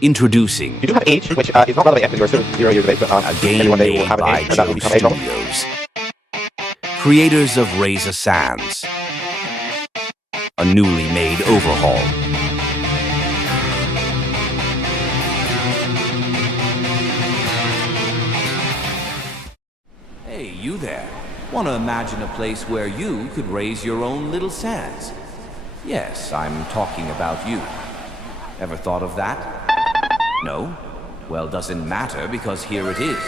Introducing You do have age, which is not relevant because you're still 0 years of age, but a maybe game one day you will made have an by age, and that will Joe become age level. Studios. Creators of Razor Sands. A newly made overhaul. Hey, you there. Want to imagine a place where you could raise your own little sands? Yes, I'm talking about you. Ever thought of that? No? Well, doesn't matter because here it is.